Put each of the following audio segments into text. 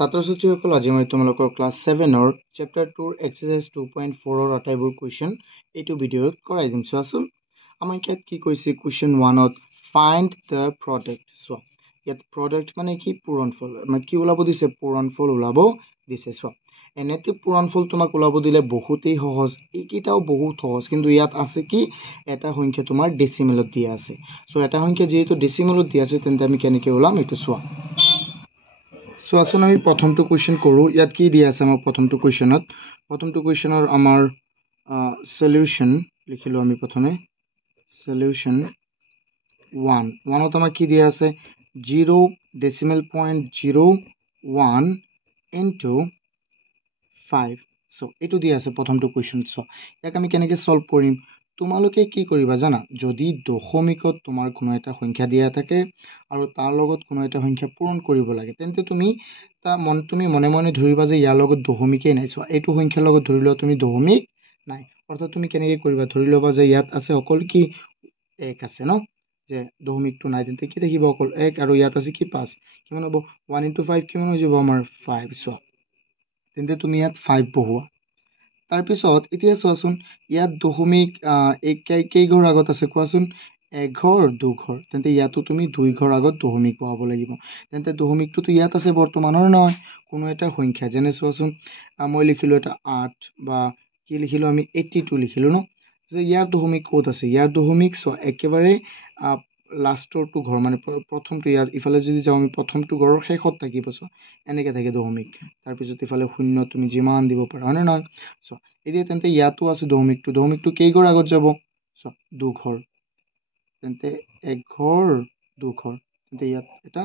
ছাত্ৰ ছাত্ৰীসকল আজি মই তোমালোকৰ ক্লাছ 7ৰ চেপ্টাৰ 2ৰ এক্সাৰসাইজ 2.4ৰ আটাইবোৰ কুৱেশ্যন এইটো ভিডিঅ'ত কৰাই দিম। চোৱাচোন আমাক ইয়াত কি কৈছে কুৱেশ্যন 1ত ফাইণ্ড দ্য প্ৰডাক্ট। চোৱা ইয়াত প্ৰডাক্ট মানে কি পূৰণফল, মানে কি ওলাব দিছে, পূৰণফল ওলাব দিছে। চোৱা এনেতে পূৰণফল তোমাক ওলাব দিলে বহুতেই সহজ, এইকেইটাও বহুত সহজ, কিন্তু ইয়াত আছে কি এটা সংখ্যা তোমাৰ ডেচিমেলত দিয়া আছে। চ' এটা সংখ্যা যিহেতু ডেচিমেলত দিয়া আছে তেন্তে আমি কেনেকৈ ওলাম এইটো চোৱা। চোৱাচোন আমি প্ৰথমটো কুৱেশ্যন কৰোঁ। ইয়াত কি দিয়া আছে আমাক প্ৰথমটো কুৱেশ্যনৰ আমাৰ সলিউশ্যন লিখিলোঁ আমি প্ৰথমে সলিউশ্যন 1ত আমাক কি দিয়া আছে 0.01 ইনটু 5। চ' এইটো দিয়া আছে প্ৰথমটো কুৱেশ্যন। চ' ইয়াক আমি কেনেকৈ ছল্ভ কৰিম, তোমালোকে কি কৰিবা জানা, যদি দশমিকত তোমাৰ কোনো এটা সংখ্যা দিয়া থাকে আৰু তাৰ লগত কোনো এটা সংখ্যা পূৰণ কৰিব লাগে তেন্তে তুমি মনে মনে ধৰিবা যে ইয়াৰ লগত দশমিকেই নাই। চোৱা এইটো সংখ্যাৰ লগত ধৰি লোৱা তুমি দশমিক নাই, অৰ্থাৎ তুমি কেনেকৈ কৰিবা, ধৰি ল'বা যে ইয়াত আছে অকল কি 1 আছে ন, যে দশমিকটো নাই, তেন্তে কি থাকিব অকল 1, আৰু ইয়াত আছে কি 5, কিমান হ'ব 1 ইনটু 5 কিমান হৈ যাব আমাৰ 5। চোৱা তেন্তে তুমি ইয়াত 5 বহোৱা। তাৰপিছত এতিয়া চোৱাচোন ইয়াত দশমিক কেই ঘৰ আগত আছে কোৱাচোন, 1 ঘৰ 2 ঘৰ, তেন্তে ইয়াতো তুমি 2 ঘৰ আগত দশমিক বহাব লাগিব। তেন্তে দশমিকটোতো ইয়াত আছে বৰ্তমানৰ নহয়, কোনো এটা সংখ্যা, যেনে চোৱাচোন মই লিখিলোঁ এটা 8 বা কি লিখিলোঁ আমি 82 লিখিলোঁ ন, যে ইয়াৰ দশমিক ক'ত আছে, ইয়াৰ দশমিক চোৱা একেবাৰে লাষ্টৰটো ঘৰ, মানে প্ৰথমটো, ইয়াত ইফালে যদি যাওঁ আমি প্ৰথমটো ঘৰৰ শেষত থাকিব। চোৱা এনেকৈ থাকে দশমিক, তাৰপিছত ইফালে 0 তুমি যিমান দিব পাৰা, হয়নে নহয়। চোৱা এতিয়া তেন্তে ইয়াতো আছে দশমিকটো কেই ঘৰ আগত যাব, চোৱা 2 ঘৰ, তেন্তে 1 ঘৰ 2 ঘৰ, তেন্তে ইয়াত এটা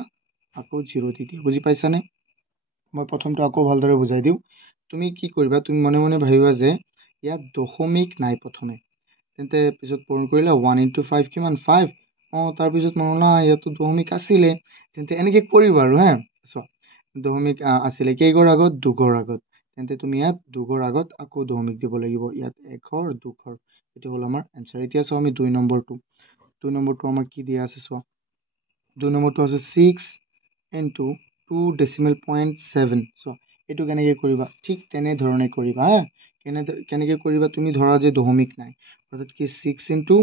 আকৌ 0 দি দিয়া। বুজি পাইছানে? মই প্ৰথমটো আকৌ ভালদৰে বুজাই দিওঁ। তুমি কি কৰিবা, তুমি মনে মনে ভাবিবা যে ইয়াত দশমিক নাই প্ৰথমে, তেন্তে পিছত পূৰণ কৰিলে 1 ইনটু 5 কিমান 5, তাৰপিছত মনত নাই ইয়াতো দশমিক আছিলে, তেন্তে এনেকৈ কৰিবা আৰু হা। চোৱা দশমিক আছিলে কেই ঘৰ আগত, 2 ঘৰ আগত, তেন্তে তুমি ইয়াত 2 ঘৰ আগত আকৌ দশমিক দিব লাগিব, ইয়াত 1 ঘৰ 2 ঘৰ, এইটো হ'ল আমাৰ এনচাৰ। এতিয়া চাওঁ আমি 2 নম্বৰটো আমাৰ কি দিয়া আছে। চোৱা 2 নম্বৰটো আছে 6 ইনটু 2.7। চোৱা এইটো কেনেকৈ কৰিবা, ঠিক তেনেধৰণে কৰিবা হা। কেনেকৈ কৰিবা, তুমি ধৰা যে দশমিক নাই, অৰ্থাৎ কি 6 ইনটু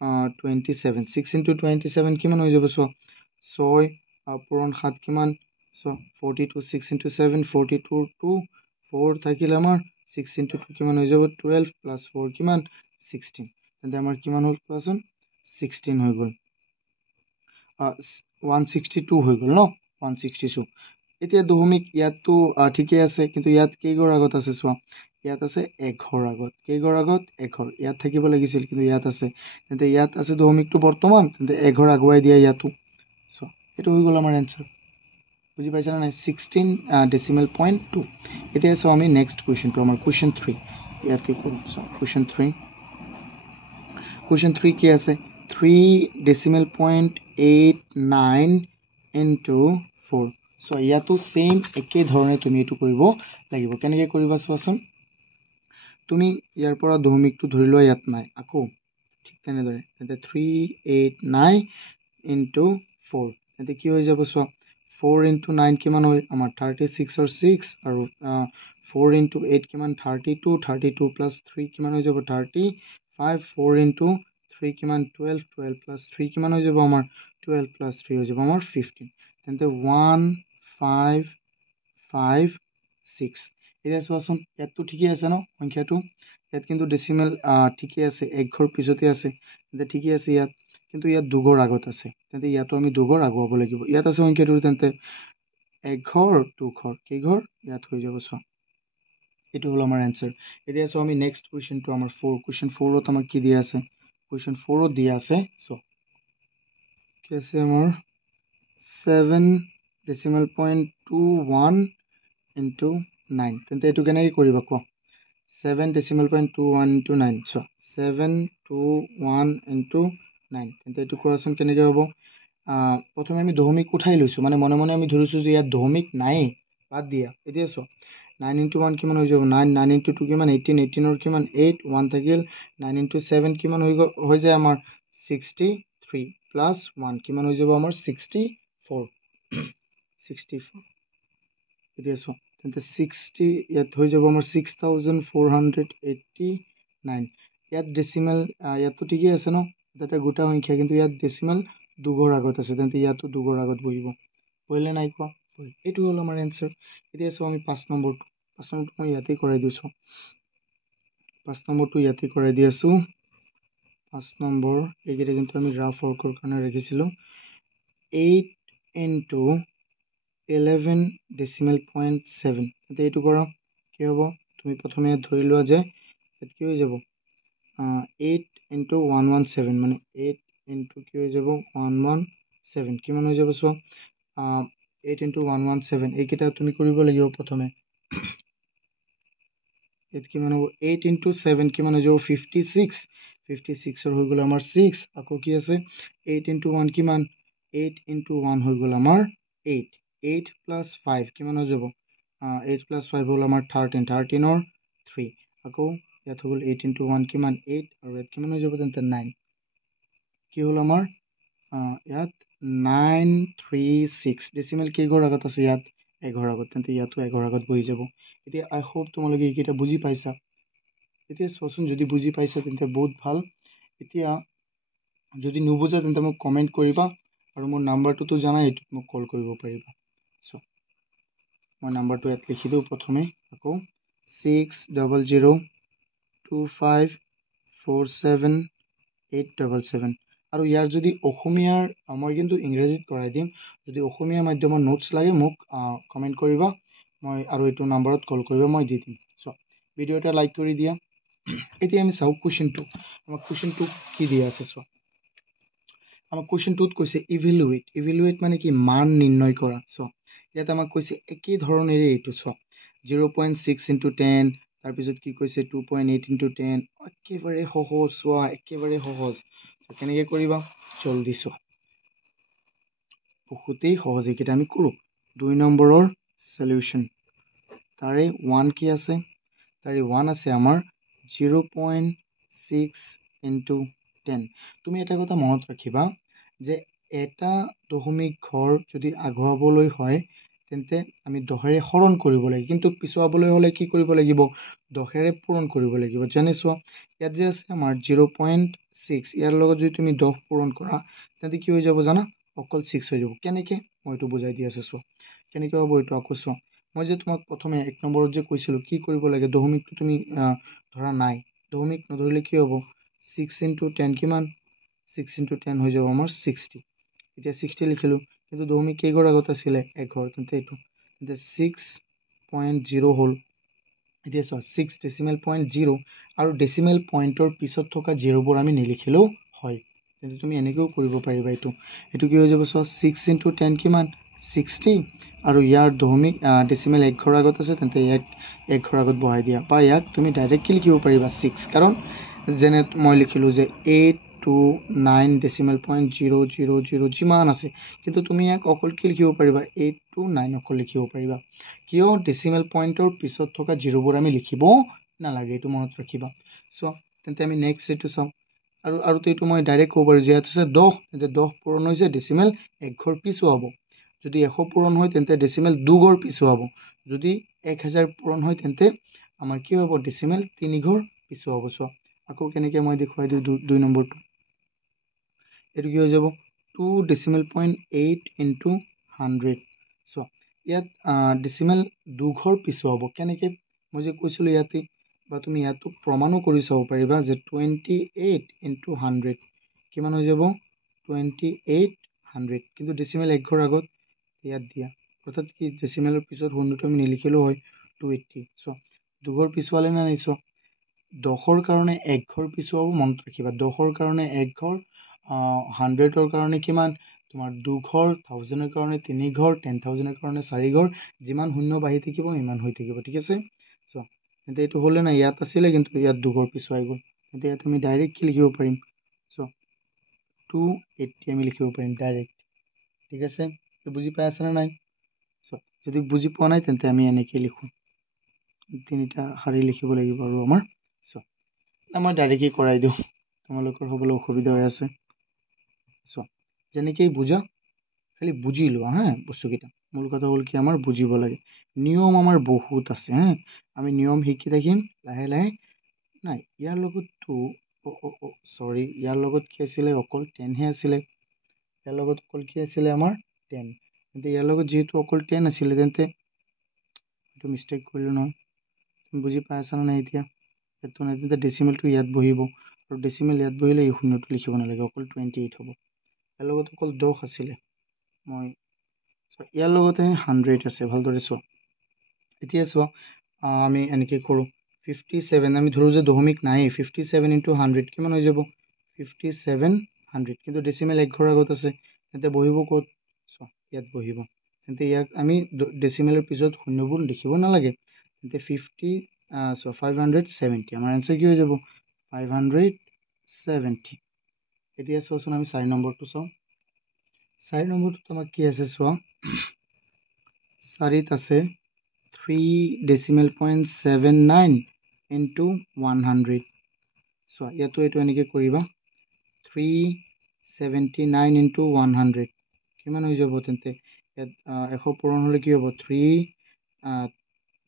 27 কিমান হৈ যাব। চোৱা 6 পূৰণ 7 কিমান, চোৱা 42, 6 ইনটু 7 42, 2 4 থাকিলে আমাৰ 6 ইনটু 2 কিমান হৈ যাব 12 প্লাছ 4 কিমান 16, তেন্তে আমাৰ কিমান হ'ল কোৱাচোন 16 হৈ গ'ল, 162 হৈ গ'ল ন, 162। এতিয়া দশমিক ইয়াততো ঠিকেই আছে, কিন্তু ইয়াত কেই ঘৰ আগত আছে, চোৱা ইয়াত আছে 1 ঘৰ আগত, কেই ঘৰ আগত 1 ঘৰ, ইয়াত থাকিব লাগিছিল কিন্তু ইয়াত আছে, তেন্তে ইয়াত আছে দশমিকটো বৰ্তমান, তেন্তে 1 ঘৰ আগুৱাই দিয়া ইয়াতো। চোৱা এইটো হৈ গ'ল আমাৰ এনচাৰ। বুজি পাইছানে নাই, 16.2। এতিয়া চাওঁ আমি নেক্সট কুৱেশ্যনটো, আমাৰ কুৱেশ্যন 3 ইয়াত কি কৰিম। চাওঁ কুৱেশ্যন 3 কি আছে 3.89 ইনটু 4। চ' ইয়াতো ছেইম একে ধৰণে তুমি এইটো কৰিব লাগিব। কেনেকৈ কৰিবা চোৱাচোন, তুমি ইয়াৰ পৰা দশমিকটো ধৰি লোৱা ইয়াত নাই, আকৌ ঠিক তেনেদৰে, তেন্তে 389 ইনটু 4, তেন্তে কি হৈ যাব। চোৱা 4 ইনটু 9 কিমান হয় আমাৰ 36ৰ 6, আৰু 4 ইনটু 8 কিমান 32 প্লাছ 3 কিমান হৈ যাব 35, 4 ইনটু 3 কিমান 12 প্লাছ 3 কিমান হৈ যাব আমাৰ 12 প্লাছ 3 হৈ যাব আমাৰ 15, তেন্তে 1556। এতিয়া চোৱাচোন ইয়াততো ঠিকেই আছে ন সংখ্যাটো, ইয়াত কিন্তু ডেচিমেল ঠিকেই আছে, 1 ঘৰ পিছতে আছে, তেন্তে ঠিকেই আছে ইয়াত, কিন্তু ইয়াত 2 ঘৰ আগত আছে, তেন্তে ইয়াতো আমি 2 ঘৰ আগুৱাব লাগিব। ইয়াত আছে সংখ্যাটো, তেন্তে 1 ঘৰ 2 ঘৰ, কেই ঘৰ ইয়াত হৈ যাব। চোৱা এইটো হ'ল আমাৰ এনচাৰ। এতিয়া চাওঁ আমি নেক্সট কুৱেশ্যনটো আমাৰ কুৱেশ্যন 4ত আমাক কি দিয়া আছে, কুৱেশ্যন 4ত দিয়া আছে। চোৱা কি আছে আমাৰ 7.21 ইনটু 9, তেন্তে এইটো কেনেকৈ কৰিবা কোৱা, 7.21 ইনটু 9। চোৱা 721 ইনটু 9, তেন্তে এইটো কোৱাচোন কেনেকৈ হ'ব। প্ৰথমে আমি দশমিক উঠাই লৈছোঁ, মানে মনে মনে আমি ধৰিছোঁ যে ইয়াত দশমিক নায়েই, বাদ দিয়া। এতিয়া চোৱা 9 ইনটু 1 কিমান হৈ যাব 9, 9 ইনটু 2 কিমান 18ৰ কিমান 8, 1 থাকিল, 9 ইনটু 7 কিমান হৈ যায় আমাৰ 63 প্লাছ 1 কিমান হৈ যাব আমাৰ 64। এতিয়া চোৱা তেন্তে 60 ইয়াত হৈ যাব আমাৰ 6489 ইয়াত ডেচিমেল ইয়াততো ঠিকেই আছে ন এটা গোটা সংখ্যা কিন্তু ইয়াত ডেচিমেল দুঘৰ আগত আছে তেন্তে ইয়াতো দুঘৰ আগত বহিব বহিলে নাই কোৱা এইটো হ'ল আমাৰ এনচাৰ এতিয়া চোৱা আমি 5 নম্বৰটো মই ইয়াতেই কৰাই দিছোঁ 5 নম্বৰটো ইয়াতে কৰাই দি আছোঁ 5 নম্বৰ এইকেইটা কিন্তু আমি ৰাফ ৱৰ্কৰ কাৰণে ৰাখিছিলোঁ 8 into 11 decimal point 7 এতিয়া এইটো কৰা কি হ'ব তুমি প্ৰথমে ধৰি লোৱা যে ইয়াত কি হৈ যাব 8 into 117 মানে 8 into কি হৈ যাব 117 কিমান হৈ যাব চোৱা 8 into 117 এইকেইটা তুমি কৰিব লাগিব প্ৰথমে ইয়াত কিমান হ'ব 8 into 7 কিমান হৈ যাব 56 56 হৈ গ'ল আমাৰ 6 আকৌ কি আছে 8 into 1 কিমান 8 into 1 হৈ গ'ল আমাৰ 8 8 plus 5 কিমান হৈ যাব 8 plus 5 হ'ল আমাৰ 13 13 or 3 আকৌ ইয়াত হৈ গ'ল 8 into 1 কিমান 8 আৰু ইয়াত কিমান হৈ যাব তেন্তে 9 কি হ'ল আমাৰ ইয়াত 936 ডেচিমেল কেইঘৰ আগত আছে ইয়াত এঘৰ আগত তেন্তে ইয়াতো এঘৰ আগত বহি যাব এতিয়া আই হোপ তোমালোকে এইকেইটা বুজি পাইছা এতিয়া চোৱাচোন যদি বুজি পাইছা তেন্তে বহুত ভাল এতিয়া যদি নুবুজা তেন্তে মোক কমেণ্ট কৰিবা আৰু মোৰ নাম্বাৰটোতো জানাই এইটোত মোক কল কৰিব পাৰিবা চ' মই নাম্বাৰটো ইয়াত লিখি দিওঁ প্ৰথমে আকৌ 600025477877 আৰু ইয়াৰ যদি অসমীয়াৰ মই কিন্তু ইংৰাজীত কৰাই দিম যদি অসমীয়া মাধ্যমৰ নোটছ লাগে মোক কমেণ্ট কৰিবা মই আৰু এইটো নাম্বাৰত কল কৰিবা মই দি দিম চ' ভিডিঅ' এটা লাইক কৰি দিয়া এতিয়া আমি চাওঁ কুৱেশ্যনটো আমাক কুৱেশ্যনটো কি দিয়া আছে চোৱা আমাক কুৱেশ্যনটোত কৈছে ইভেলুৱেট মানে কি মান নিৰ্ণয় কৰা চ' ইয়াত আমাক কৈছে একেই ধৰণেৰে এইটো চোৱা 0.6 into 10 তাৰপিছত কি কৈছে 2.8 into 10 একেবাৰে সহজ চোৱা একেবাৰে সহজ কেনেকৈ কৰিবা জল্দি চোৱা বহুতেই সহজ এইকেইটা আমি কৰোঁ 2 নম্বৰৰ সলিউশ্যন তাৰে 1 কি আছে তাৰে 1 আছে আমাৰ 0.6 into 10 তুমি এটা কথা মনত ৰাখিবা যে এটা দশমিক ঘৰ যদি আগুৱাবলৈ হয় তেন্তে আমি দহেৰে হৰণ কৰিব লাগিব কিন্তু পিছুৱাবলৈ হ'লে কি কৰিব লাগিব দহেৰে পূৰণ কৰিব লাগিব যেনে চোৱা ইয়াত যে আছে আমাৰ 0.6 ইয়াৰ লগত যদি তুমি 10 পূৰণ কৰা তেন্তে কি হৈ যাব জানা অকল 6 হৈ যাব কেনেকৈ মই এইটো বুজাই দি আছোঁ চোৱা কেনেকৈ হ'ব এইটো আকৌ চোৱা মই যে তোমাক প্ৰথমে 1 নম্বৰত যে কৈছিলোঁ কি কৰিব লাগে দশমিকটো তুমি ধৰা নাই দশমিক নধৰিলে কি হ'ব 6 into 10 কিমান 6 into 10 হৈ যাব আমাৰ 60 এতিয়া 60 লিখিলোঁ কিন্তু দশমিক কেইঘৰ আগত আছিলে এঘৰ তেন্তে এইটো তেন্তে 6.0 হ'ল এতিয়া চোৱা 6 ডেচিমেল পইণ্ট 0 আৰু ডেচিমেল পইণ্টৰ পিছত থকা জিৰ'বোৰ আমি নিলিখিলেও হয় তেন্তে তুমি এনেকৈও কৰিব পাৰিবা এইটো কি হৈ যাব চোৱা 6 into 10 কিমান 60 আৰু ইয়াৰ দশমিক ডেচিমেল এক ঘৰ আগত আছে তেন্তে ইয়াক এক ঘৰ আগত বহাই দিয়া বা ইয়াক তুমি ডাইৰেক্টলি লিখিব পাৰিবা 6 কাৰণ যেনে মই লিখিলোঁ যে 829 ডেচিমেল পইণ্ট 000 যিমান আছে কিন্তু তুমি ইয়াক অকল কি লিখিব পাৰিবা 829 অকল লিখিব পাৰিবা কিয় ডেচিমেল পইণ্টৰ পিছত থকা জিৰ'বোৰ আমি লিখিব নালাগে এইটো মনত ৰাখিবা চোৱা তেন্তে আমি নেক্সট এইটো চাওঁ আৰুতো এইটো মই ডাইৰেক্ট ক'ব পাৰোঁ যে ইয়াত আছে 10 তেন্তে 10 পূৰণ হৈছে ডেচিমেল এক ঘৰ পিছুৱাব যদি 100 পূৰণ হয় তেন্তে ডেচিমেল দুঘৰ পিছুৱাব যদি 1000 পূৰণ হয় তেন্তে আমাৰ কি হ'ব ডেচিমেল তিনিঘৰ পিছুৱাব চোৱা আকৌ কেনেকৈ মই দেখুৱাই দিওঁ 2 নম্বৰটো এইটো কি হৈ যাব 2 ডেচিমেল পইণ্ট 8 into 100 চোৱা ইয়াত ডেচিমেল দুঘৰ পিছুৱাব কেনেকৈ মই যে কৈছিলোঁ ইয়াতে বা তুমি ইয়াতো প্ৰমাণো কৰি চাব পাৰিবা যে 28 into 100 কিমান হৈ যাব 2800 কিন্তু ডেচিমেল এক ঘৰ আগত ইয়াত দিয়া অৰ্থাৎ কি ডেচিমেলৰ পিছত শূন্যটো আমি নিলিখিলেও হয় 280 চোৱা দুঘৰ পিছুৱালে নে নাই চোৱা 10ৰ কাৰণে এক ঘৰ পিছুৱাব মনত ৰাখিবা 10ৰ কাৰণে এক ঘৰ 100ৰ কাৰণে কিমান তোমাৰ দুঘৰ 1000ৰ কাৰণে তিনি ঘৰ 10,000ৰ কাৰণে চাৰি ঘৰ যিমান শূন্য বাঢ়ি থাকিব ইমান হৈ থাকিব ঠিক আছে চোৱা তেন্তে এইটো হ'লে নাই ইয়াত আছিলে কিন্তু ইয়াত দুঘৰ পিছুৱাই গ'ল তেন্তে ইয়াত আমি ডাইৰেক্ট কি লিখিব পাৰিম চোৱা 280 আমি লিখিব পাৰিম ডাইৰেক্ট ঠিক আছে বুজি পাই আছেনে নাই চোৱা যদি বুজি পোৱা নাই তেন্তে আমি এনেকৈ লিখোঁ তিনিটা শাৰী লিখিব লাগিব আৰু আমাৰ চোৱা মই ডাইৰেক্টলি কৰাই দিওঁ তোমালোকৰ হ'বলৈ অসুবিধা হৈ আছে চোৱা যেনেকৈ বুজা খালি বুজি লোৱা হা বস্তুকেইটা মূল কথা হ'ল কি আমাৰ বুজিব লাগে নিয়ম আমাৰ বহুত আছে হা আমি নিয়ম শিকি থাকিম লাহে লাহে নাই ইয়াৰ লগততো চৰি ইয়াৰ লগত কি আছিলে অকল 10হে আছিলে ইয়াৰ লগত অকল কি আছিলে আমাৰ 10 তেন্তে ইয়াৰ লগত যিহেতু অকল 10 আছিলে তেন্তে এইটো মিষ্টেক কৰিলোঁ নহয় তুমি বুজি পাই আছা নাই এতিয়া এইটো নাই তেন্তে ডেচিমেলটো ইয়াত বহিব আৰু ডেচিমেল ইয়াত বহিলে এই শূন্যটো লিখিব নালাগে অকল 28 হ'ব ইয়াৰ লগত অকল 10 আছিলে মই ইয়াৰ লগতে 100 আছে ভালদৰে চোৱা এতিয়া চোৱা আমি এনেকৈ কৰোঁ 57 আমি ধৰোঁ যে দশমিক নাই 57 ইনটু 100 কিমান হৈ যাব 5700 কিন্তু ডেচিমেল এক ঘৰ আগত আছে তেন্তে বহিব ক'ত চোৱা ইয়াত বহিব তেন্তে ইয়াক আমি ডেচিমেলৰ পিছত শূন্যবোৰ লিখিব নালাগে তেন্তে 570 আমাৰ এনচাৰ কি হৈ যাব 570 এতিয়া চোৱাচোন আমি 4 নম্বৰটো চাওঁ 4 নম্বৰটোত আমাক কি আছে চোৱা 4ত আছে 3.79 ইনটু 100 চোৱা ইয়াতো এইটো এনেকৈ কৰিবা 379 ইনটু 100 কিমান হৈ যাব তেন্তে ইয়াত 100 পূৰণ হ'লে কি হ'ব 3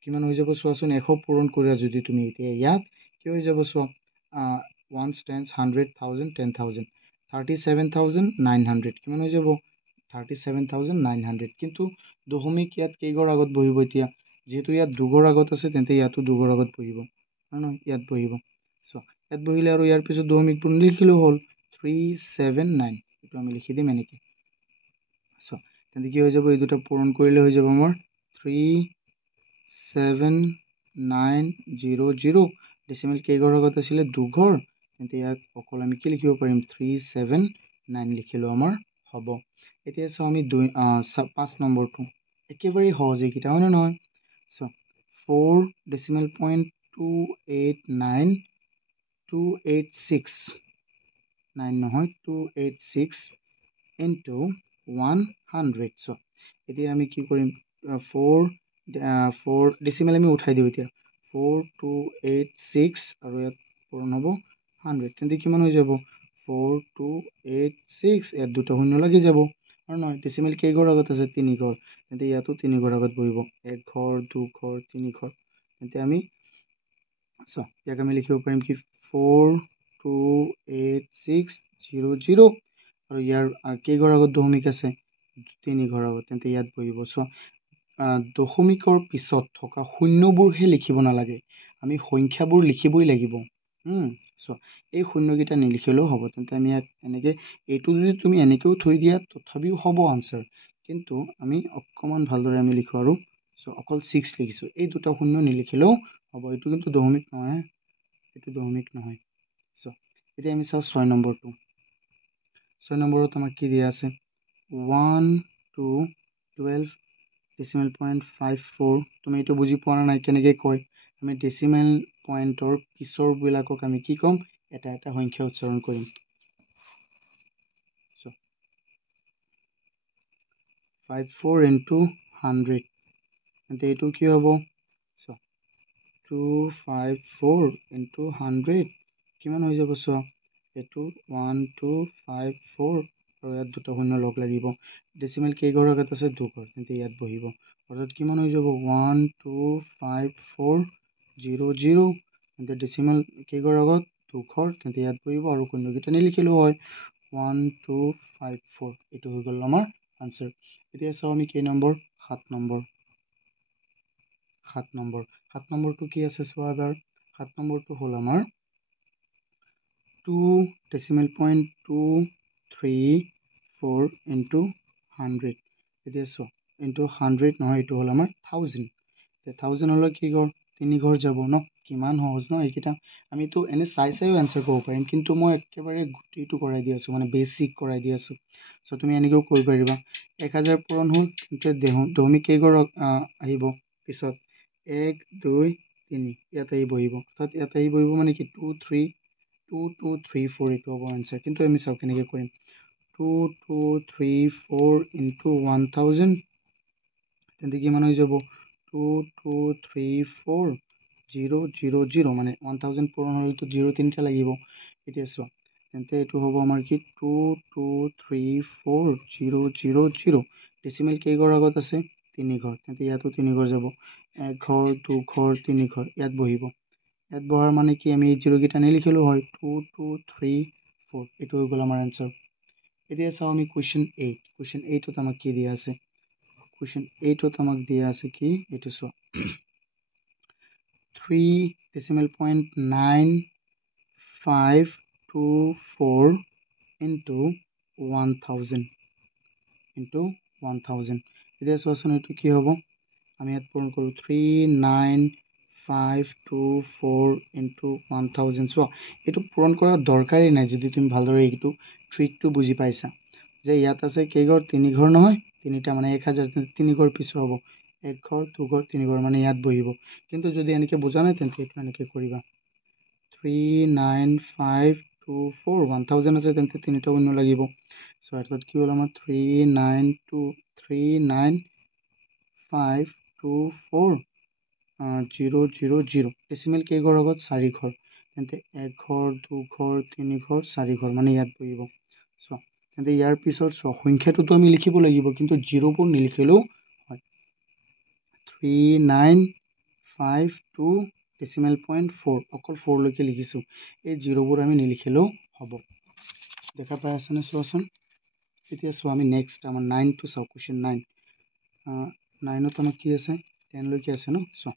কিমান হৈ যাব চোৱাচোন 100 পূৰণ কৰা যদি তুমি এতিয়া ইয়াত কি হৈ যাব চোৱা 1 tens 100,000 10,000 37,900 কিমান হৈ যাব 37,900 কিন্তু দশমিক ইয়াত কেইঘৰ আগত বহিব এতিয়া যিহেতু ইয়াত দুঘৰ আগত আছে তেন্তে ইয়াতো দুঘৰ আগত বহিব নহয় ইয়াত বহিব চোৱা ইয়াত বহিলে আৰু ইয়াৰ পিছত দশমিকবোৰ নিলিখিলেও হ'ল 379 এইটো আমি লিখি দিম এনেকৈ চোৱা তেন্তে কি হৈ যাব এই দুটা পূৰণ কৰিলে হৈ যাব আমাৰ 37900 ডেচিমেল কেইঘৰ আগত আছিলে দুঘৰ তেন্তে ইয়াত অকল আমি কি লিখিব পাৰিম 379 লিখিলেও আমাৰ হ'ব এতিয়া চাওঁ আমি 5 নম্বৰটো একেবাৰে সহজ এইকেইটা হয়নে নহয় চোৱা 4.289286 9 নহয় 286 ইনটু 100 চোৱা এতিয়া আমি কি কৰিম 4 ডেচিমেল আমি উঠাই দিওঁ এতিয়া 4286 আৰু ইয়াত পূৰণ হ'ব 100 তেন্তে কিমান হৈ যাব 4286 ইয়াত দুটা শূন্য লাগি যাব আৰু নহয় ডেচিমেল কেইঘৰ আগত আছে 3 ঘৰ তেন্তে ইয়াতো 3 ঘৰ আগত বহিব 1 ঘৰ 2 ঘৰ 3 ঘৰ তেন্তে আমি চোৱা ইয়াক আমি লিখিব পাৰিম কি 42860 আৰু ইয়াৰ কেইঘৰ আগত দশমিক আছে 3 ঘৰ আগত তেন্তে ইয়াত বহিব চোৱা দশমিকৰ পিছত থকা শূন্যবোৰহে লিখিব নালাগে আমি সংখ্যাবোৰ লিখিবই লাগিব চোৱা এই শূন্যকেইটা নিলিখিলেও হ'ব তেন্তে আমি ইয়াত এনেকৈ এইটো যদি তুমি এনেকৈও থৈ দিয়া তথাপিও হ'ব আনচাৰ কিন্তু আমি অকণমান ভালদৰে আমি লিখোঁ আৰু চ' অকল 6 লিখিছোঁ এই দুটা শূন্য নিলিখিলেও হ'ব এইটো কিন্তু দশমিক নহয় এইটো দশমিক নহয় চ' এতিয়া আমি চাওঁ 6 নম্বৰটো 6 নম্বৰত আমাক কি দিয়া আছে 1 to 12 ডেচিমেল পইণ্ট 54 তুমি এইটো বুজি পোৱা নাই কেনেকৈ কয় আমি ডেচিমেল পইণ্টৰ পিছৰবিলাকক আমি কি ক'ম এটা এটা সংখ্যা উচ্চাৰণ কৰিম 54 ইনটু 100 তেন্তে এইটো কি হ'ব 254 ইনটু 100 কিমান হৈ যাব চোৱা এইটো 1254 আৰু ইয়াত দুটা শূন্য লগ লাগিব ডেচিমেল কেইঘৰ আগত আছে দুঘৰ তেন্তে ইয়াত বহিব অৰ্থাৎ কিমান হৈ যাব 12540 তেন্তে ডেচিমেল কেইঘৰ আগত দুঘৰ তেন্তে ইয়াত বহিব আৰু শূন্যকেইটা নিলিখিলেও হয় 1254 এইটো হৈ গ'ল আমাৰ আনচাৰ এতিয়া চাওঁ আমি কেই নম্বৰ 7 নম্বৰটো কি আছে চোৱা এবাৰ 7 নম্বৰটো হ'ল আমাৰ 2.234 ইনটু 100 এতিয়া চোৱা ইনটু 100 নহয় এইটো হ'ল আমাৰ 1000 1000 হ'লে কি ঘৰ 3 ঘৰ যাব ন কিমান সহজ ন এইকেইটা আমিতো এনে চাইও এনচাৰ কৰিব পাৰিম কিন্তু মই একেবাৰে গোটেইটো কৰাই দি আছোঁ মানে বেছিক কৰাই দি আছোঁ চ' তুমি এনেকৈও কৰিব পাৰিবা 1000 পূৰণ হ'ল তেন্তে দশমিক কেইঘৰ আহিব পিছত 1 2 3 ইয়াত আহি বহিব অৰ্থাৎ ইয়াত আহি বহিব মানে কি 2 3 2 2 3 4 এইটো হ'ব এনচাৰ কিন্তু আমি চাওঁ কেনেকৈ কৰিম 2 2 3 4 ইনটু 1000 তেন্তে কিমান হৈ যাব 2 2 3 4 0 0 0 মানে 1000 পূৰণ হ'লেতো 0 তিনিটা লাগিব এতিয়া চোৱা তেন্তে এইটো হ'ব আমাৰ কি 2 2 3 4 0 0 0 ডেচিমেল কেইঘৰ আগত আছে 3 ঘৰ তেন্তে ইয়াতো 3 ঘৰ যাব 1 ঘৰ 2 ঘৰ 3 ঘৰ ইয়াত বহিব ইয়াত বহাৰ মানে কি আমি এই জিৰ'কেইটা নিলিখিলোঁ হয় 2 2 3 4 এইটো হৈ গ'ল আমাৰ এনচাৰ এতিয়া চাওঁ আমি কুৱেশ্যন 8 কুৱেশ্যন 8ত আমাক কি দিয়া আছে কুৱেশ্যন 8ত আমাক দিয়া আছে কি এইটো চোৱা 3.9524 into 1000 into 1000 এতিয়া চোৱাচোন এইটো কি হ'ব আমি ইয়াত পূৰণ কৰোঁ 39524 into 1000 চোৱা এইটো পূৰণ কৰাৰ দৰকাৰেই নাই যদি তুমি ভালদৰে এইটো ট্ৰিকটো বুজি পাইছা যে ইয়াত আছে কেইঘৰ 3 ঘৰ নহয় 3টা মানে 1000 3 ঘৰ পিছু হ'ব 1 ঘৰ 2 ঘৰ 3 ঘৰ মানে ইয়াত বহিব কিন্তু যদি এনেকৈ বুজা নাই তেন্তে এইটো এনেকৈ কৰিবা 39524 1000 আছে তেন্তে 3টা শূন্য লাগিব সো অর্থাৎ কি হল আমার 39524 000 ডেসিমেল কেই ঘর আগত 4 ঘর তেন্তে 1 ঘর 2 ঘর 3 ঘর 4 ঘর মানে ইয়াত বহিব সো তেন্তে ইয়াৰ পিছত সংখ্যাটোতো আমি লিখিব লাগিব কিন্তু জিৰোবোৰ নিলিখিলেও হয় 3952 ডেসিমেল পয়েন্ট 4 অকল 4 লৈকে লিখিছো এই জিৰোবোৰ আমি নিলিখিলেও হ'ব দেখা পাই আছেনে চোৱাচোন এতিয়া চোৱা আমি নেক্সট আমাৰ 9 টো চাওঁ কুৱেশ্যন 9 9ত আমাক কি আছে 10 লৈকে আছে ন চোৱা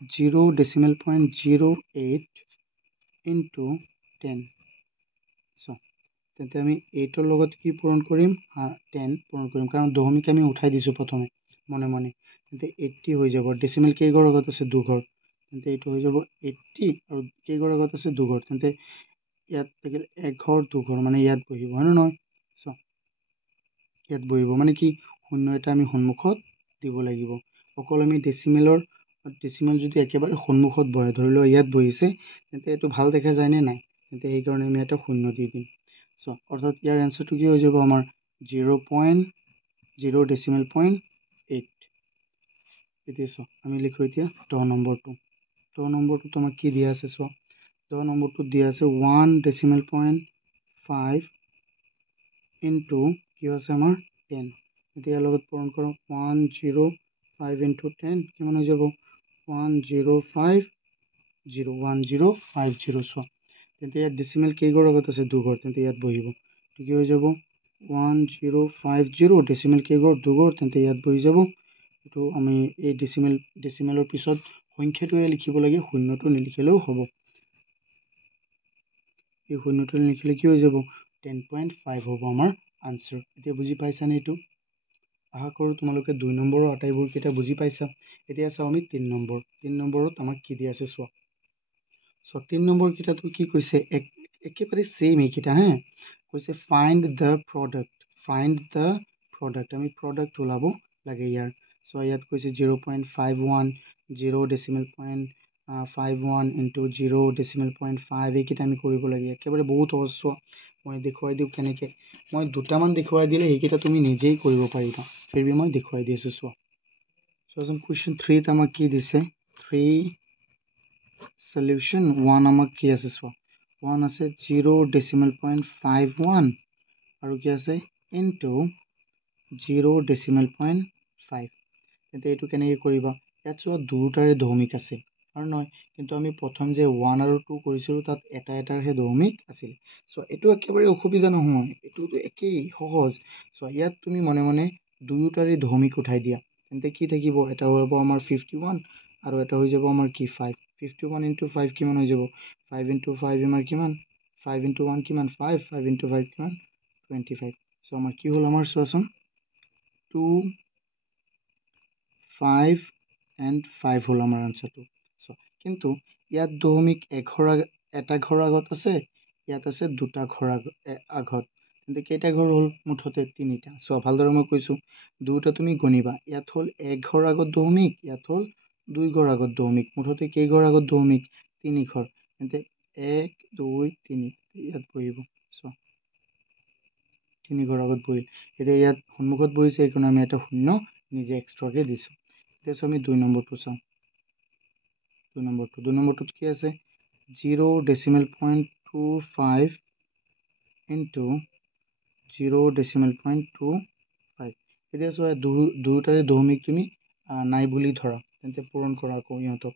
0.08 into 10 চোৱা তেন্তে আমি 8ৰ লগত কি পূৰণ কৰিম 10 পূৰণ কৰিম কাৰণ দশমিক আমি উঠাই দিছোঁ প্ৰথমে মনে মনে তেন্তে 80 হৈ যাব ডেচিমেল কেইঘৰ আগত আছে 2 ঘৰ তেন্তে এইটো হৈ যাব 80 আৰু কেইঘৰ আগত আছে 2 ঘৰ তেন্তে ইয়াত থাকিল 1 ঘৰ 2 ঘৰ মানে ইয়াত বহিব হয় নহয় চোৱা ইয়াত বহিব মানে কি শূন্য এটা আমি সন্মুখত দিব লাগিব অকল আমি ডেচিমেল যদি একেবাৰে সন্মুখত বহে ধৰি লও ইয়াত বহিছে তেন্তে এইটো ভাল দেখা যায় নে নাই তেন্তে এই কাৰণে আমি এটা শূন্য দি দিম সো অৰ্থাৎ ইয়াৰ এনসাৰটো কি হৈ যাব আমাৰ 0.0 ডেচিমেল পয়েন্ট 8 এতিয়া সো আমি লিখো এতিয়া 10 নম্বৰটো 10 নম্বৰটো আমাক কি দিয়া আছে সো 10 নম্বৰটো দিয়া আছে 1 ডেচিমেল পয়েন্ট 5 into কি আছে আমাৰ 10 এতিয়া লগত পূৰণ কৰক 105 into 10 কিমান হৈ যাব 1050 চোৱা তেন্তে ইয়াত ডেচিমেল কেইঘৰ আগত আছে 2 ঘৰ তেন্তে ইয়াত বহিব তো কি হৈ যাব 1050 ডেচিমেল কেইঘৰ 2 ঘৰ তেন্তে ইয়াত বহি যাব এটো আমি এই ডেচিমেলৰ পিছত সংখ্যাটোৱে লিখিব লাগে শূন্যটো নিলিখিলেও হ'ব এই শূন্যটো নিলিখিলে কি হৈ যাব 10.5 হ'ব আমাৰ আনসাৰ এতিয়া বুজি পাইছানে এইটো আশা কৰোঁ তোমালোকে 2 নম্বৰৰ আটাইবোৰ কেইটা বুজি পাইছা এতিয়া চাও আমি 3 নম্বৰত আমাক কি দিয়া আছে চোৱা সো 3 নম্বৰ কিটাটো কি কৈছে একেবাৰে সেম এইকিটা হ্যাঁ কৈছে ফাইন্ড দ্য প্ৰডাক্ট আমি প্ৰডাক্ট ওলাব লাগে ইয়াৰ সো ইয়াত কৈছে 0.51 0 decimal point 51 into 0 decimal point 5 এইকিটা আমি কৰিব লাগে একেবাৰে বহুত সহজ চোৱা মই দেখুৱাই দিও কেনেকে মই দুটামান দেখুৱাই দিলে এইকিটা তুমি নিজেই কৰিব পাৰিবা ফিৰবি মই দেখুৱাই দি আছো চোৱা সো কুৱেশ্যন 3 ত আমাক কি দিছে 3 solution 1 আমাক কি আছে চোৱা 1 আছে 0 ডেচিমেল পয়েন্ট 51 আৰু কি আছে into 0 ডেচিমেল পয়েন্ট 5 তেন্তে এইটো কেনেকৈ কৰিবা ইয়াত চোৱা দুটাৰে দশমিক আছে আৰু নহয় কিন্তু আমি প্ৰথম যে 1 আৰু 2 কৰিছিলোঁ তাত এটা এটাৰহে দশমিক আছিল সো এইটো একেবাৰে অসুবিধা নহয় এইটোতো একেই সহজ সো ইয়াত তুমি মনে মনে দুটাৰে দশমিক উঠাই দিয়া তেন্তে কি থাকিব এটা হ'ব আমাৰ 51 আৰু এটা হৈ যাব আমাৰ কি 5 51 into 5 কিমান হৈ যাব 5 into 5 আমাৰ কিমান 5 into 1 কিমান 5 5 into 5 কিমান 25 সো আমাৰ কি হ'ল আমাৰ চোৱাচোন 2 5 and 5 হ'ল আমাৰ আনসাৰটো সো কিন্তু ইয়াত দশমিক এটা ঘৰ আগত আছে ইয়াত আছে দুটা ঘৰ আগত তেন্তে কেইটা ঘৰ হ'ল মুঠতে 3টা সো ভালদৰে মই কৈছো দুটা তুমি গণিবা ইয়াত হ'ল এক ঘৰ আগত দশমিক ইয়াত হ'ল 2 ঘৰ আগত দশমিক মুঠতে কেই ঘৰ আগত দশমিক 3 ঘৰ তেন্তে 1 2 3 ইয়াত বহিব সো 3 ঘৰ আগত বহিল এতিয়া ইয়াত সন্মুখত বহিছে এইকাৰণে আমি এটা শূন্য নিজে এক্সট্ৰাকে দিছো এতিয়া আমি 2 নম্বৰটো চাওঁ 2 নম্বৰটোত কি আছে 0 ডেচিমেল পয়েন্ট 25 ইনটু 0.25 এতিয়া চোৱা দুয়োটাৰে দশমিক তুমি নাই বুলি ধৰা তেন্তে পূৰণ কৰা আকৌ ইহঁতক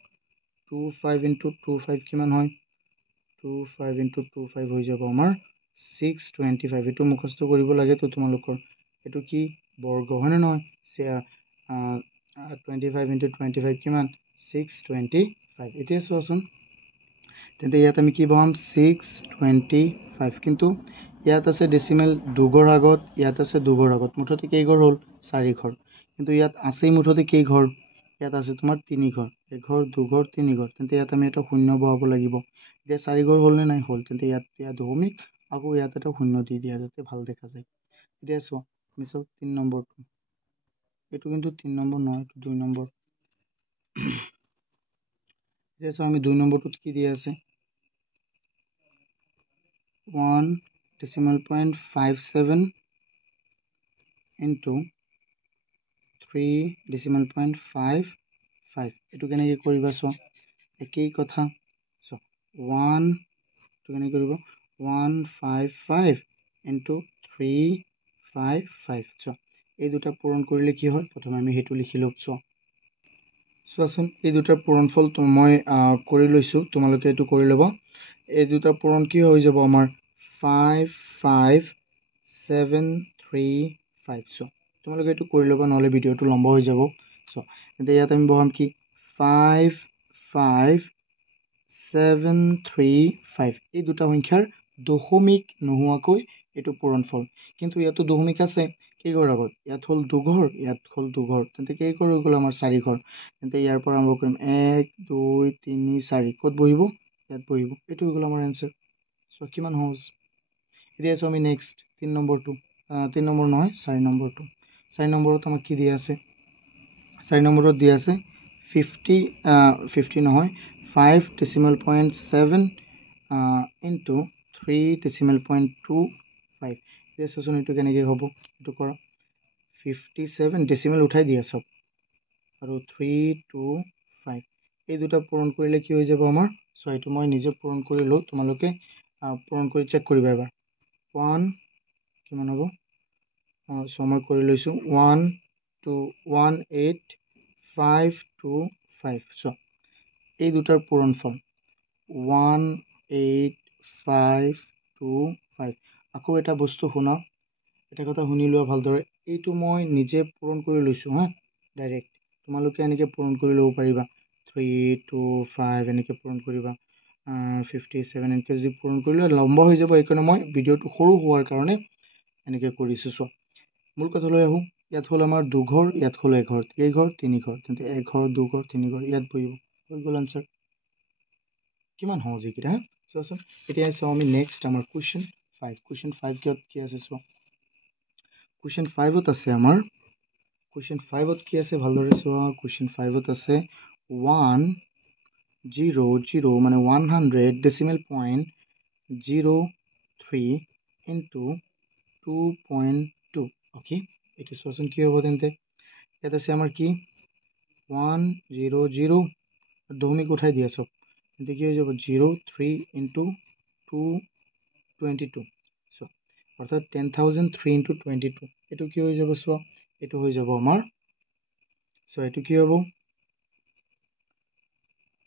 25 ইনটু 25 কিমান হয় 25 ইনটু 25 হৈ যাব আমাৰ 625 এইটো মুখস্থ কৰিব লাগেতো তোমালোকৰ এইটো কি বৰ্গ হয়নে নহয় 25 ইনটু 25 কিমান 625 এতিয়া চোৱাচোন তেন্তে ইয়াত আমি কি বহাম 625 কিন্তু ইয়াত আছে ডেচিমেল দুঘৰ আগত ইয়াত আছে দুঘৰ আগত মুঠতে কেইঘৰ হ'ল 4 ঘৰ কিন্তু ইয়াত আছেই মুঠতে কেইঘৰ ইয়াত আছে তোমাৰ 3 ঘৰ এঘৰ দুঘৰ 3 ঘৰ তেন্তে ইয়াত আমি এটা শূন্য বহাব লাগিব এতিয়া 4 ঘৰ হ'ল নে নাই হ'ল তেন্তে ইয়াত দশমিক আকৌ ইয়াত এটা শূন্য দি দিয়া যাতে ভাল দেখা যায় এতিয়া চোৱা আমি চাওঁ 3 নম্বৰটো এইটো কিন্তু 3 নম্বৰ নহয় এইটো 2 নম্বৰ এতিয়া চাওঁ আমি 2 নম্বৰটোত কি দিয়া আছে 1.57 into 3.55 এইটো কেনেকৈ কৰিবা চোৱা একেই কথা চোৱা 1 টো কেনেকৈ কৰিব 155 into 355 চোৱা এই দুটা পূৰণ কৰিলে কি হয় প্ৰথমে আমি সেইটো লিখি লওঁ চোৱাচোন এই দুটাৰ পূৰণফল মই কৰি লৈছোঁ তোমালোকে এইটো কৰি ল'বা এই দুটাৰ পূৰণ কি হৈ যাব আমাৰ 55735 চোৱা তোমালোকে এইটো কৰি ল'বা নহ'লে ভিডিঅ'টো লম্বা হৈ যাব চোৱা এতিয়া ইয়াত আমি বহাম কি 55735 এই দুটা সংখ্যাৰ দশমিক নোহোৱাকৈ এইটো পূৰণফল কিন্তু ইয়াতো দশমিক আছে কেইঘৰ আগত ইয়াত হ'ল দুঘৰ ইয়াত হ'ল দুঘৰ তেন্তে কেইঘৰ হৈ গ'ল আমাৰ 4 ঘৰ তেন্তে ইয়াৰ পৰা আৰম্ভ কৰিম 1 2 3 4 ক'ত বহিব ইয়াত বহিব এইটো হৈ গ'ল আমাৰ এনচাৰ চ' কিমান সহজ এতিয়া আছোঁ আমি নেক্সট 3 নম্বৰটো 3 নম্বৰ নহয় 4 নম্বৰটো 4 নম্বৰত আমাক কি দিয়া আছে 4 নম্বৰত দিয়া আছে 50 নহয় 5.7 into 3.25 এতিয়া চোৱাচোন এইটো কেনেকৈ হ'ব এইটো কৰা 57 ডেচিমেল উঠাই দিয়া চব আৰু 325 এই দুটা পূৰণ কৰিলে কি হৈ যাব আমাৰ চ' এইটো মই নিজে পূৰণ কৰিলোঁ তোমালোকে পূৰণ কৰি চেক কৰিবা এবাৰ 1 কিমান হ'ব চ' মই কৰি লৈছোঁ 18525 চ' এই দুটাৰ পূৰণফল 18525 আকৌ এটা বস্তু শুনা এটা কথা শুনি লোৱা ভালদৰে এইটো মই নিজে পূৰণ কৰি লৈছোঁ হা ডাইৰেক্ট তোমালোকে এনেকৈ পূৰণ কৰি ল'ব পাৰিবা 325 এনেকৈ পূৰণ কৰিবা 57 এনেকৈ যদি পূৰণ কৰিলে লম্বা হৈ যাব এইকাৰণে মই ভিডিঅ'টো সৰু হোৱাৰ কাৰণে এনেকৈ কৰিছোঁ চোৱা মূল কথালৈ আহোঁ ইয়াত হ'ল আমাৰ দুঘৰ ইয়াত হ'ল এঘৰ কেইঘৰ 3 ঘৰ তেন্তে এঘৰ দুঘৰ 3 ঘৰ ইয়াত বহিব হৈ গ'ল আনচাৰ কিমান সহজ এইকেইটা হা চোৱাচোন এতিয়া চাওঁ আমি নেক্সট আমাৰ কুৱেশ্যন 5 কিয়ত কি আছে চোৱা কুৱেশ্যন 5ত আছে আমাৰ কুৱেশ্যন 5ত কি আছে ভালদৰে চোৱা কুৱেশ্যন 5ত আছে 100 মানে 100 ডেচিমেল পইণ্ট 03 into 2.2 অ'কে এইটো চোৱাচোন কি হ'ব তেন্তে ইয়াত আছে আমাৰ কি 100 দশমিক উঠাই দিয়া চব তেন্তে কি হৈ যাব 03 into 222 চোৱা অৰ্থাৎ 10,003 into 22 এইটো কি হৈ যাব চোৱা এইটো হৈ যাব আমাৰ চ' এইটো কি হ'ব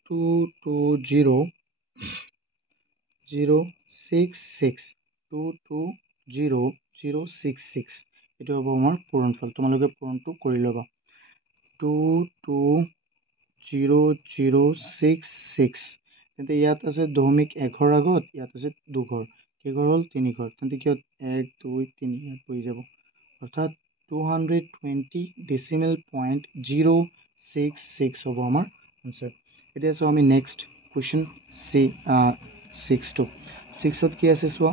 220066 220066 এইটো হ'ব আমাৰ পূৰণফল তোমালোকে পূৰণটো কৰি ল'বা 220066 তেন্তে ইয়াত আছে দশমিক এঘৰ আগত ইয়াত আছে দুঘৰ কেইঘৰ হ'ল 3 ঘৰ তেন্তে কিয় 1 2 3 ইয়াত পৰি যাব অৰ্থাৎ 220 ডেচিমেল পইণ্ট 066 হ'ব আমাৰ আনচাৰ এতিয়া চাওঁ আমি নেক্সট কুৱেশ্যন 6ত কি আছে চোৱা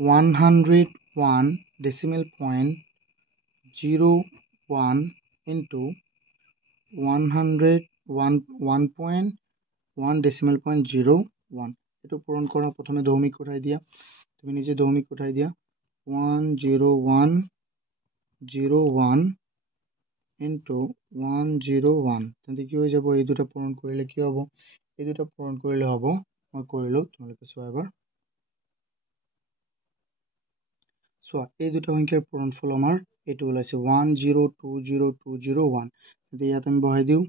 101 decimal point 01 into 101 decimal point 01 এইটো পূৰণ কৰা প্ৰথমে দশমিক উঠাই দিয়া তুমি নিজে দশমিক উঠাই দিয়া 101 into 101 তেন্তে কি হৈ যাব এই দুটা পূৰণ কৰিলে কি হ'ব এই দুটা পূৰণ কৰিলে হ'ব মই কৰিলোঁ, তোমালোকে চোৱা এবাৰ। চোৱা এই দুটা সংখ্যাৰ পূৰণফল আমাৰ এইটো ওলাইছে 10202021। তেতিয়া ইয়াত আমি বহাই দিওঁ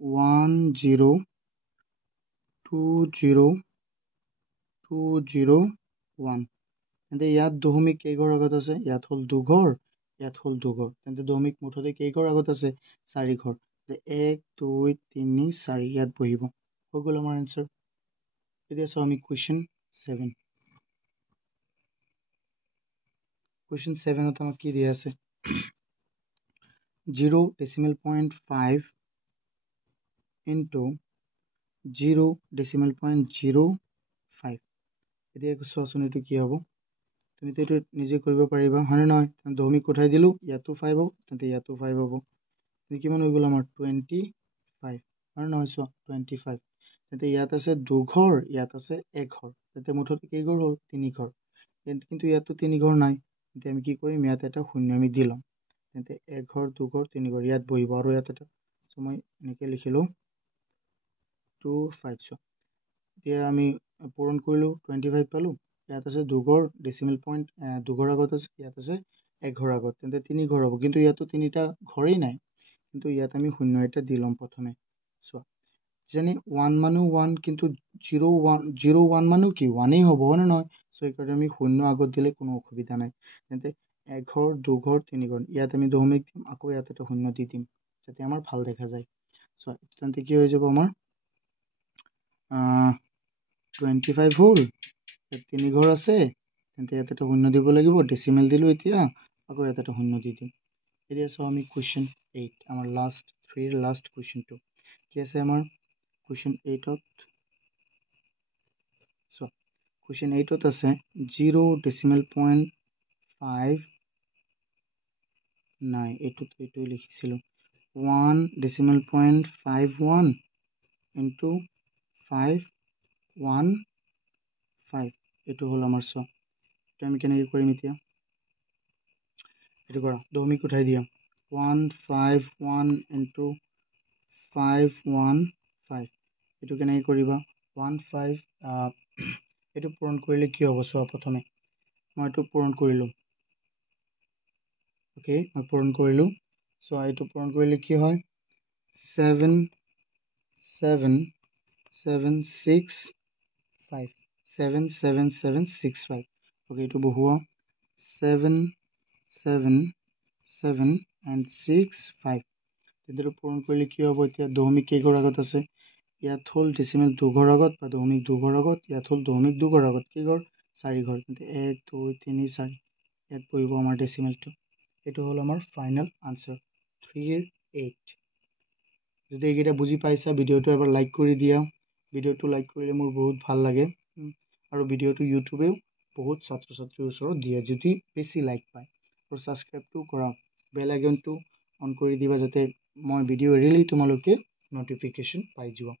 102021। তেন্তে ইয়াত দশমিক কেইঘৰ আগত আছে? ইয়াত হ'ল 2 ঘৰ, ইয়াত হ'ল 2 ঘৰ। তেন্তে দশমিক মুঠতে কেইঘৰ আগত আছে? 4 ঘৰ। 1 2 3 4 ইয়াত বহিব। হৈ গ'ল আমাৰ এনচাৰ। এতিয়া চাওঁ আমি কুৱেশ্যন 7। কুৱেশ্যন 7ত আমাক কি দিয়া আছে? 0.5 into 0.05। এতিয়া চোৱাচোন এইটো কি হ'ব? তুমিতো এইটো নিজে কৰিব পাৰিবা, হয়নে নহয়? দশমিক উঠাই দিলোঁ, ইয়াতো 5 হ'ব, তেন্তে ইয়াতো 5 হ'ব। কিমান হৈ গ'ল আমাৰ? 25, হয়নে নহয়? চোৱা 25। তেন্তে ইয়াত আছে 2 ঘৰ, ইয়াত আছে 1 ঘৰ। তেন্তে মুঠতে কেইঘৰ হ'ল? 3 ঘৰ। কিন্তু ইয়াতো 3 ঘৰ নাই। তেন্তে আমি কি কৰিম? ইয়াত এটা শূন্য আমি দি ল'ম। তেন্তে 1 ঘৰ, 2 ঘৰ, 3 ঘৰ ইয়াত বহিব। আৰু ইয়াত এটা মই এনেকৈ লিখিলোঁ 25। চোৱা এতিয়া আমি পূৰণ কৰিলোঁ, 25 পালোঁ। ইয়াত আছে 2 ঘৰ, ডেচিমেল পইণ্ট 2 ঘৰ আগত আছে, ইয়াত আছে 1 ঘৰ আগত। তেন্তে 3 ঘৰ হ'ব। কিন্তু ইয়াতো 3টা ঘৰেই নাই। কিন্তু ইয়াত আমি শূন্য এটা দি ল'ম প্ৰথমে। চোৱা যেনে 1 মানেও 1, কিন্তু 0 1 মানেও কি 1এই হ'ব, হয়নে নহয়? চ' সেইকাৰণে আমি শূন্য আগত দিলে কোনো অসুবিধা নাই। তেন্তে 1 ঘৰ, 2 ঘৰ, 3 ঘৰ ইয়াত আমি দশমিক দিম, আকৌ ইয়াত এটা শূন্য দি দিম যাতে আমাৰ ভাল দেখা যায়। চোৱা তেন্তে কি হৈ যাব আমাৰ 25 হ'ল, ইয়াত 3 ঘৰ আছে, তেন্তে ইয়াত এটা শূন্য দিব লাগিব। ডেচিমেল দিলোঁ, এতিয়া আকৌ ইয়াত এটা শূন্য দি দিম। এতিয়া চাওঁ আমি কুৱেশ্যন 8, আমাৰ লাষ্ট 3ৰ লাষ্ট কুৱেশ্যনটো কি আছে আমাৰ কুৱেশ্যন 8ত। চোৱা কুৱেশ্যন 8ত আছে 0.5 নাই, এইটো লিখিছিলোঁ 1.51 into 515। এইটো হ'ল আমাৰ। চোৱা এইটো আমি কেনেকৈ কৰিম? এতিয়া এইটো কৰা, দশমিক উঠাই দিয়া। 151 into 515। এইটো কেনেকৈ কৰিবা? 15 এইটো পূৰণ কৰিলে কি হ'ব? চোৱা প্ৰথমে মই এইটো পূৰণ কৰিলোঁ। অ'কে, মই পূৰণ কৰিলোঁ। চোৱা এইটো পূৰণ কৰিলে কি হয়? 77765 77765। অ'কে, এইটো বহুৱা 77765। তেন্তে পূৰণ কৰিলে কি হ'ব? এতিয়া দশমিক কেইঘৰ আগত আছে? ইয়াত হ'ল ডেচিমেল 2 ঘৰ আগত, বা দশমিক 2 ঘৰ আগত। ইয়াত হ'ল দশমিক 2 ঘৰ আগত। কেইঘৰ? 4 ঘৰ। তেন্তে 1 2 3 4 ইয়াত পৰিব আমাৰ ডেচিমেলটো। এইটো হ'ল আমাৰ ফাইনেল আনচাৰ 3ৰ 8। যদি এইকেইটা বুজি পাইছা, ভিডিঅ'টো এবাৰ লাইক কৰি দিয়া। ভিডিঅ'টো লাইক কৰিলে মোৰ বহুত ভাল লাগে। আৰু ভিডিঅ'টো ইউটিউবেও বহুত ছাত্ৰ ছাত্ৰীৰ ওচৰত দিয়ে যদি বেছি লাইক পায়। আৰু ছাবস্ক্ৰাইবটো কৰা, বেল আইকনটো অন কৰি দিবা যাতে মই ভিডিঅ' এৰিলেই তোমালোকে ন'টিফিকেশ্যন পাই যোৱা।